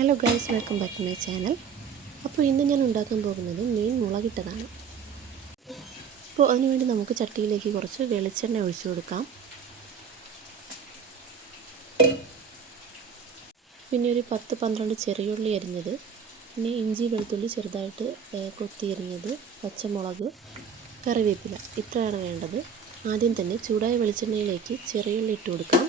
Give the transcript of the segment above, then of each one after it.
Hello guys, welcome back to my channel. അപ്പോൾ ഇന്ന് ഞാൻ ഉണ്ടാക്കാൻ പോകുന്നത് മീൻ മുളകിട്ടതാണ്. അപ്പോൾ അതിനുവേണ്ടി നമുക്ക് ചട്ടിയിലേക്ക് കുറച്ച് വെളിച്ചെണ്ണ ഒഴിച്ചു കൊടുക്കാം. പിന്നെ ഒരു 10-12 ചെറിയുള്ളി അരിഞ്ഞത്, പിന്നെ ഇഞ്ചി വെളുത്തുള്ളി ചെറുതായിട്ട് കൊത്തി അരിഞ്ഞത്, പച്ചമുളക്, കറിവേപ്പില, ഇത്രയാണ് വേണ്ടത്. ആദ്യം തന്നെ ചൂടായ വെളിച്ചെണ്ണയിലേക്ക് ചെറിയുള്ളി ഇട്ട് കൊടുക്കാം.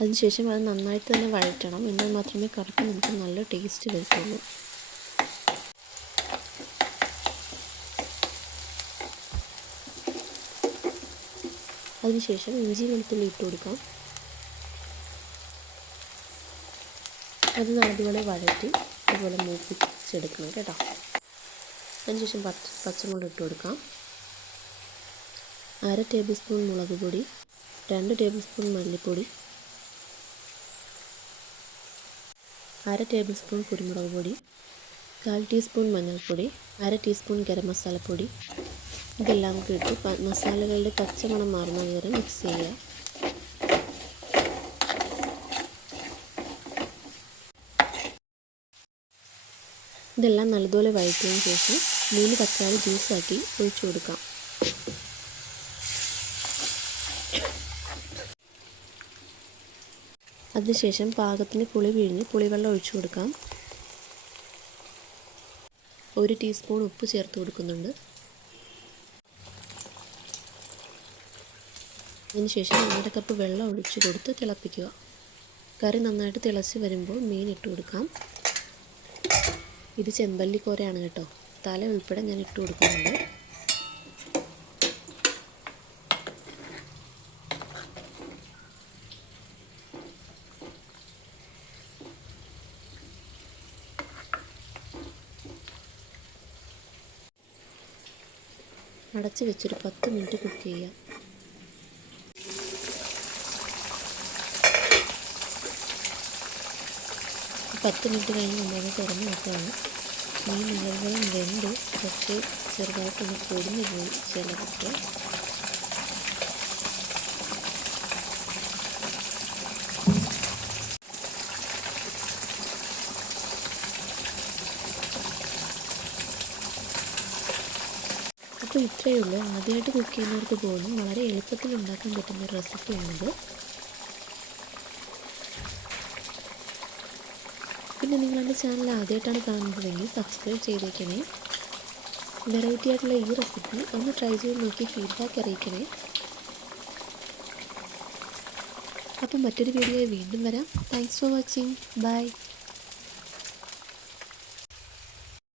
അതിനുശേഷം അത് നന്നായിട്ട് തന്നെ വഴറ്റണം. എന്നാൽ മാത്രമേ കറിക്ക് നമുക്ക് നല്ല ടേസ്റ്റ് വരത്തുള്ളൂ. അതിനുശേഷം ഇഞ്ചി വെളുത്തുള്ളി ഇട്ട് കൊടുക്കാം. അത് നല്ലതുപോലെ വഴറ്റി അതുപോലെ മൂപ്പിച്ചെടുക്കണം കേട്ടോ. അതിനുശേഷം പച്ചമുളക് ഇട്ട് കൊടുക്കാം. 1/2 ടേബിൾ സ്പൂൺ മുളക് പൊടി, 2 ടേബിൾ സ്പൂൺ മല്ലിപ്പൊടി, 1/2 ടേബിൾ സ്പൂൺ കുരുമുളക് പൊടി, 1/4 ടീസ്പൂൺ മഞ്ഞൾപ്പൊടി, 1/2 ടീസ്പൂൺ ഗരം മസാലപ്പൊടി. ഇതെല്ലാം കൂടി ഇട്ട് മസാലകളുടെ പച്ചമണം മാറുന്നത് വരെ മിക്സ് ചെയ്യുക. ഇതെല്ലാം നല്ലതുപോലെ വഴറ്റിയതിന് ശേഷം 3 തക്കാളി ജ്യൂസാക്കി ഒഴിച്ചു കൊടുക്കാം. അതിനുശേഷം പാകത്തിന് പുളി പിഴിഞ്ഞ് പുളിവെള്ളം ഒഴിച്ചു കൊടുക്കാം. 1 ടീസ്പൂൺ ഉപ്പ് ചേർത്ത് കൊടുക്കുന്നുണ്ട്. അതിനുശേഷം 1/2 കപ്പ് വെള്ളം ഒഴിച്ചു കൊടുത്ത് തിളപ്പിക്കുക. കറി നന്നായിട്ട് തിളച്ച് വരുമ്പോൾ മീൻ ഇട്ട് കൊടുക്കാം. ഇത് ചെമ്പല്ലിക്കോരയാണ് കേട്ടോ. തല ഉൾപ്പെടെ ഞാൻ ഇട്ട് കൊടുക്കുന്നുണ്ട്. അടച്ച് വെച്ചൊരു 10 മിനിറ്റ് കുക്ക് ചെയ്യാം. പത്ത് മിനിറ്റ് കഴിഞ്ഞ് നമ്മളത് തുറന്ന് നോക്കുകയാണ്. മീൻ നല്ലപോലെ വെന്ത് പക്ഷേ ചെറുതായിട്ടൊന്ന് പൊടിഞ്ഞു പോയി ചിലതൊക്കെ. അപ്പോൾ ഇത്രയേ ഉള്ളൂ. ആദ്യമായിട്ട് കുക്ക് ചെയ്യുന്നവർക്ക് പോലും വളരെ എളുപ്പത്തിൽ ഉണ്ടാക്കാൻ പറ്റുന്ന ഒരു റെസിപ്പിയാണിത്. പിന്നെ നിങ്ങളുടെ ചാനൽ ആദ്യമായിട്ടാണ് കാണുന്നതെങ്കിൽ സബ്സ്ക്രൈബ് ചെയ്തേക്കണേ. വെറൈറ്റി ആയിട്ടുള്ള ഈ റെസിപ്പി ഒന്ന് ട്രൈ ചെയ്ത് നോക്കി ഫീഡ്ബാക്ക് അറിയിക്കണേ. അപ്പോൾ മറ്റൊരു വീഡിയോയിൽ വീണ്ടും വരാം. Thanks for watching. ബൈ.